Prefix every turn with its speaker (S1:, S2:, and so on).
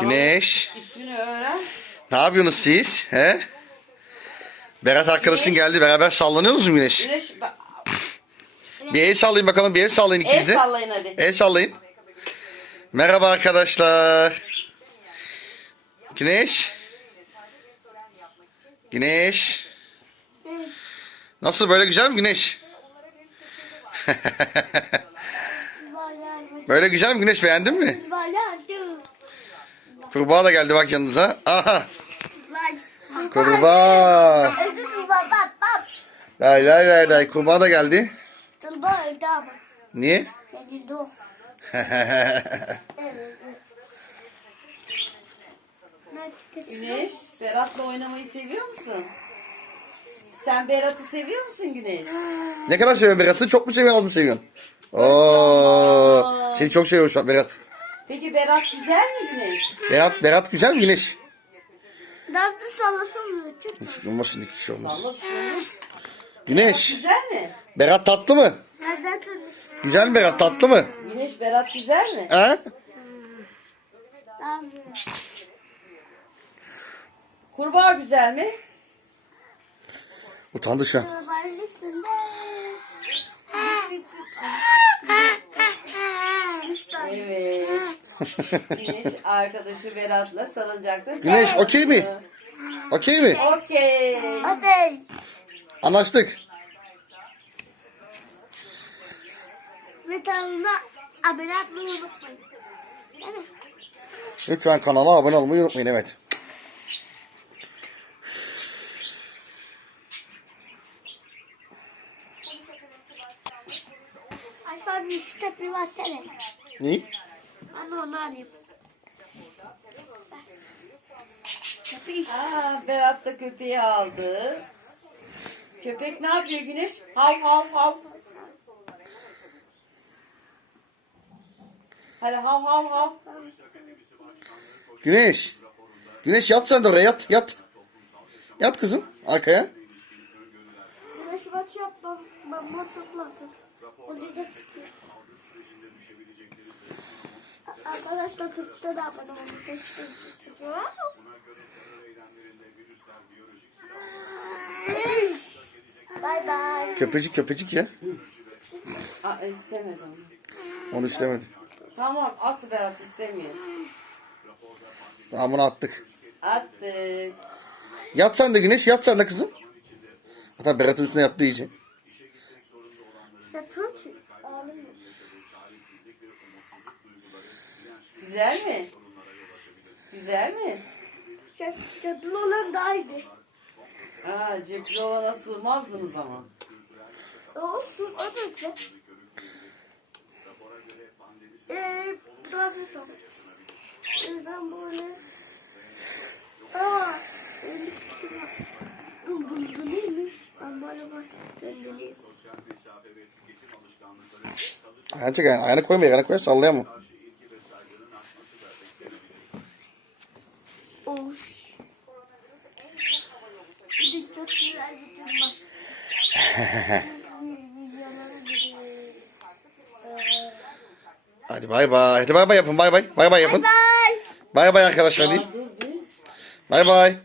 S1: Güneş.
S2: İsmini öğren.
S1: Ne yapıyorsunuz siz? He? Berat arkadaşın geldi. Beraber sallanıyorsunuz mu Güneş?
S2: Güneş
S1: Bir el sallayın bakalım. Bir el sallayın
S2: el
S1: ikiniz de.
S2: sallayın hadi.
S1: El sallayın. Merhaba arkadaşlar. Güneş. Güneş. Nasıl böyle güzel mi Güneş? böyle güzel mi Güneş beğendin mi? Kurbağa da geldi bak yanınıza. Aha. Kurbağa. Lay lay lay lay. Kurbağa da geldi. Niye?
S2: Güneş, Berat'la oynamayı seviyor musun? Sen Berat'ı seviyor musun Güneş?
S1: ne kadar seviyorsun Berat'ı? Çok mu seviyorsun az mı seviyorsun? Oo, seni çok seviyorum şu an Berat.
S2: Peki Berat güzel mi Güneş?
S1: Berat, Berat güzel mi Güneş?
S3: Ben bir sallasam mı?
S1: Hiç olmasın iki kişi olmaz.
S2: Allah şunu.
S1: Güneş,
S2: Güzel mi?
S1: Berat tatlı mı?
S3: Nereden tanıştın?
S1: Güzel mi Berat tatlı mı?
S2: Güneş Berat güzel mi?
S1: Ha?
S2: Kurbağa güzel mi?
S1: Utandı şu an.
S2: Güneş arkadaşı Berat'la salıncakta
S1: Güneş,
S2: sallanıyor.
S1: okey mi? Okey mi?
S2: Okey.
S3: Hadi.
S1: Anlaştık.
S3: Ve kanalına abone olmayı unutmayın.
S1: Lütfen kanala abone olmayı unutmayın evet.
S3: Alfa bir tepi versene.
S1: Ne?
S3: Ben onu alayım. Tepi.
S2: Aa, Berat da köpeği aldı. Köpek ne yapıyor Güneş? Hav hav hav. Hadi hav hav hav.
S1: Güneş. Güneş yat sen de oraya yat yat. Yat kızım arkaya.
S3: Güneş maç yapmam. Ben maç yapmadım. O tutuyor. Arkadaşlar Türkçe de abone olun. Türkçe tutuyor. Bye bye.
S1: Köpecik köpecik ya.
S2: Aa, istemedim.
S1: Onu istemedi.
S2: Tamam at Berat istemiyor.
S1: Tamam bunu attık.
S2: Attık.
S1: Yat sen de Güneş yat sen de kızım. Hatta Berat'ın üstüne yattı iyice.
S3: Ya Türkçe. Ağlamıyor.
S2: Güzel mi? Güzel mi?
S3: Şey, Cadılı olan daha iyiydi.
S2: Aa, cepli olana sığmazdınız ama.
S3: Olsun o da güzel. Eee tabii tabii. Ben böyle... Aa, öyle bir şey var. Bu bu bu neymiş? Ben böyle bak. Döndüreyim.
S1: Ayağını çek ayağını. Ayağını koyma ayağını koy sallayamam.
S3: Of. Bir çok güzel bir. Ee,
S1: Hadi bay bay. Hadi bay bay yapın bay bay. Bay bay yapın. Bay bay arkadaşlar. Hadi.
S2: dur dur.
S1: Bay bay.